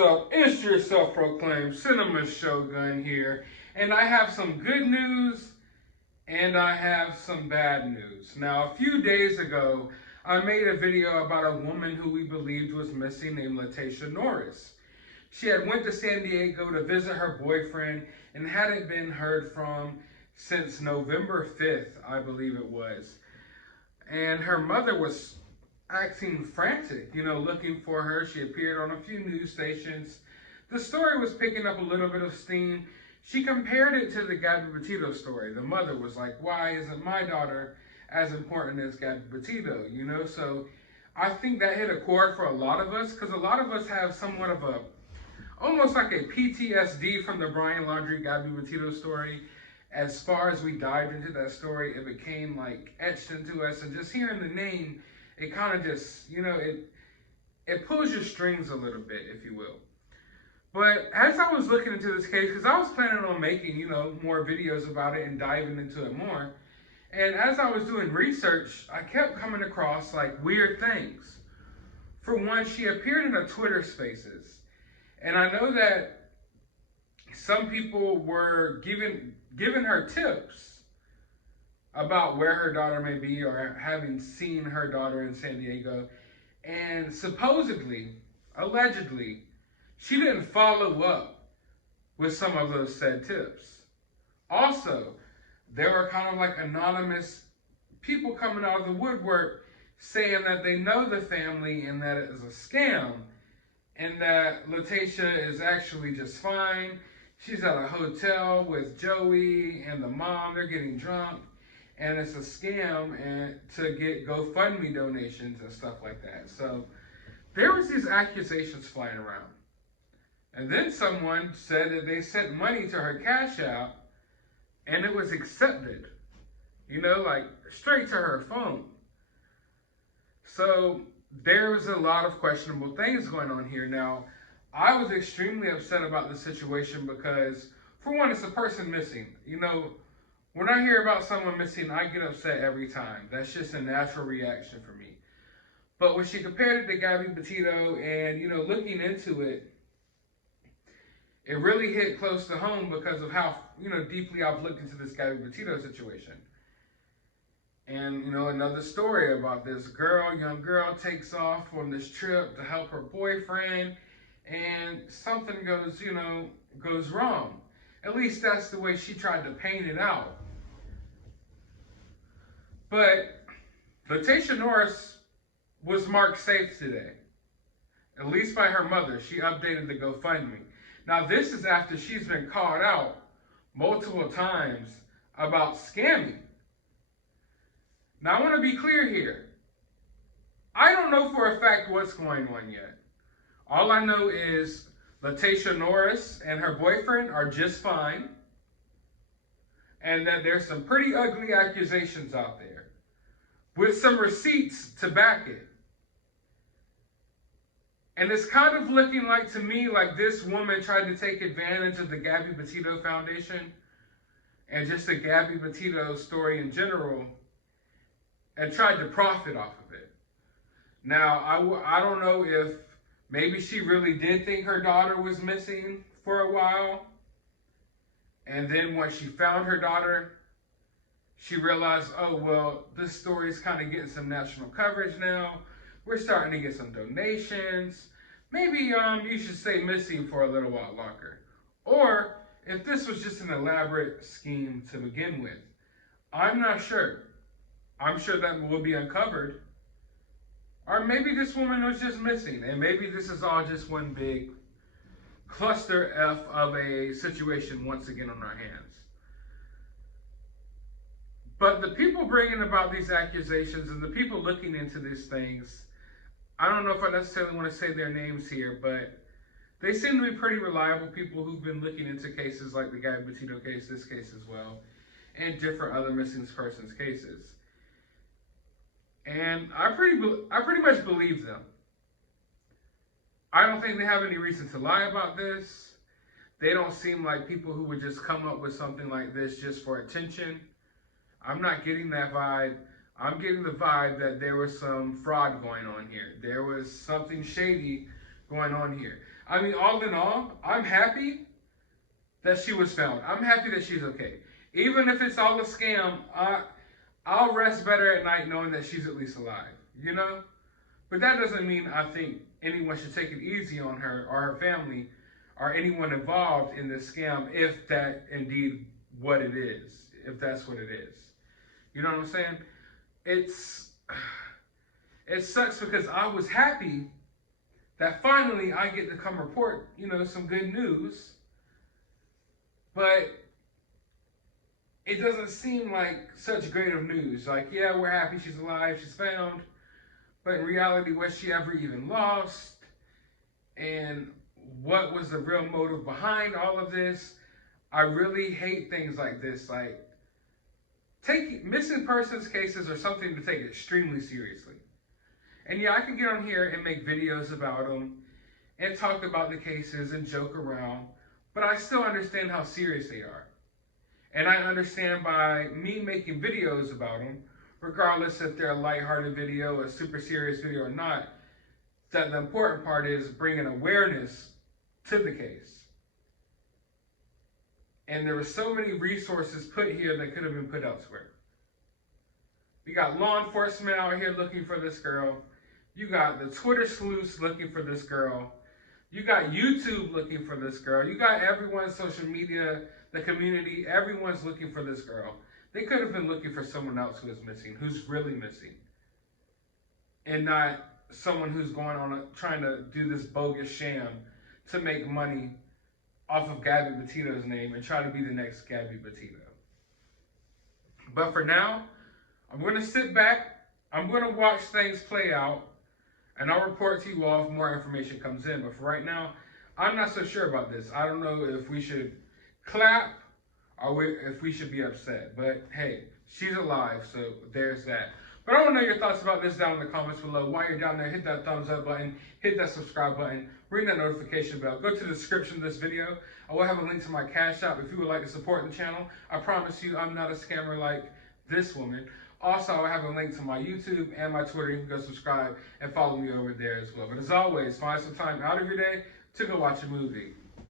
up? It's your self-proclaimed cinema shogun here, and I have some good news and I have some bad news. Now, a few days ago, I made a video about a woman who we believed was missing named Lateche Norris. She had went to San Diego to visit her boyfriend and hadn't been heard from since November 5th, I believe it was. And her mother was acting frantic, looking for her. She appeared on a few news stations. The story was picking up a little bit of steam. She compared it to the Gabby Petito story. The mother was like, why isn't my daughter as important as Gabby Petito, So I think that hit a chord for a lot of us, because a lot of us have somewhat of almost like a PTSD from the Brian Laundrie Gabby Petito story. As far as we dived into that story, it became like etched into us, and just hearing the name, it kind of just, it pulls your strings a little bit, if you will. But as I was looking into this case, because I was planning on making, more videos about it and diving into it more. And as I was doing research, I kept coming across like weird things. For one, she appeared in a Twitter Spaces. And I know that some people were giving her tips about where her daughter may be, or having seen her daughter in San Diego. And supposedly, allegedly, she didn't follow up with some of those said tips. Also, there were kind of like anonymous people coming out of the woodwork saying that they know the family and that it is a scam, and that Lateche is actually just fine. She's at a hotel with Joey and the mom. They're getting drunk, and it's a scam and to get GoFundMe donations and stuff like that. So there was these accusations flying around. And then someone said that they sent money to her CashApp and it was accepted, like straight to her phone. So there was a lot of questionable things going on here. Now, I was extremely upset about the situation because, for one, it's a person missing. When I hear about someone missing, I get upset every time. That's just a natural reaction for me. But when she compared it to Gabby Petito and, looking into it, it really hit close to home because of how, deeply I've looked into this Gabby Petito situation. And, another story about this young girl takes off on this trip to help her boyfriend, and something goes wrong. At least that's the way she tried to paint it out. But Lateche Norris was marked safe today, at least by her mother. She updated the GoFundMe. Now, this is after she's been called out multiple times about scamming. Now, I want to be clear here. I don't know for a fact what's going on yet. All I know is Lateche Norris and her boyfriend are just fine, and that there's some pretty ugly accusations out there with some receipts to back it. And it's kind of looking like, to me, like this woman tried to take advantage of the Gabby Petito Foundation and just the Gabby Petito story in general and tried to profit off of it. Now, I don't know if maybe she really did think her daughter was missing for a while. And then when she found her daughter, she realized, oh, well, this story is kind of getting some national coverage now. We're starting to get some donations. Maybe you should stay missing for a little while longer. Or if this was just an elaborate scheme to begin with. I'm not sure. I'm sure that will be uncovered. Or maybe this woman was just missing, and maybe this is all just one big cluster F of a situation once again on our hands. But the people bringing about these accusations and the people looking into these things, I don't know if I necessarily want to say their names here, but they seem to be pretty reliable people who've been looking into cases like the Gabby Petito case, this case as well, and different other missing persons cases. And I pretty much believe them. I don't think they have any reason to lie about this. They don't seem like people who would just come up with something like this just for attention. I'm not getting that vibe. I'm getting the vibe that there was some fraud going on here. There was something shady going on here. I mean, all in all, I'm happy that she was found. I'm happy that she's okay. Even if it's all a scam, I'll rest better at night knowing that she's at least alive, you know? But that doesn't mean I think anyone should take it easy on her or her family or anyone involved in this scam if that indeed what it is, if that's what it is. You know what I'm saying? It sucks because I was happy that finally I get to come report, you know, some good news. But it doesn't seem like such great of news. Like, yeah, we're happy she's alive, she's found. But in reality, was she ever even lost? And what was the real motive behind all of this? I really hate things like this. Like, missing persons cases are something to take extremely seriously. And yeah, I can get on here and make videos about them and talk about the cases and joke around, but I still understand how serious they are. And I understand by me making videos about them, regardless if they're a lighthearted video, a super serious video or not, that the important part is bringing awareness to the case. And there were so many resources put here that could have been put elsewhere. We got law enforcement out here looking for this girl. You got the Twitter sleuths looking for this girl. You got YouTube looking for this girl. You got everyone, social media, the community, everyone's looking for this girl. They could have been looking for someone else who is missing, who's really missing. And not someone who's going on trying to do this bogus sham to make money off of Gabby Petito's name and try to be the next Gabby Petito. But for now, I'm going to sit back. I'm going to watch things play out. And I'll report to you all if more information comes in. But for right now, I'm not so sure about this. I don't know if we should clap or if we should be upset. But hey, she's alive, so there's that. But I want to know your thoughts about this down in the comments below. While you're down there, hit that thumbs up button, hit that subscribe button, ring that notification bell. Go to the description of this video. I will have a link to my Cash App if you would like to support the channel. I promise you I'm not a scammer like this woman. Also, I have a link to my YouTube and my Twitter. You can go subscribe and follow me over there as well. But as always, find some time out of your day to go watch a movie.